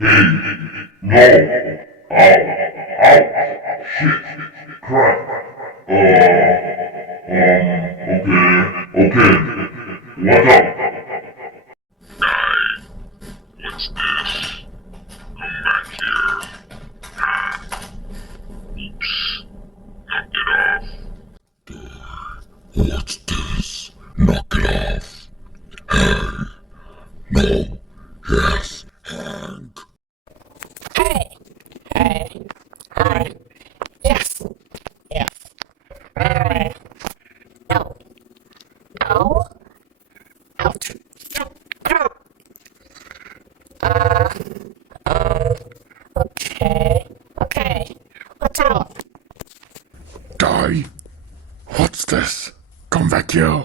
No. Ow. Shit. Crap. Okay. What's up? What's this? Come back here. Oops. Knock it off. What's this? Knock it off. Hey. No. Yes. Hank. Hey, hi, yes, yes, no, no, ouch, no, no, okay, what's up? Die. What's this? Come back here.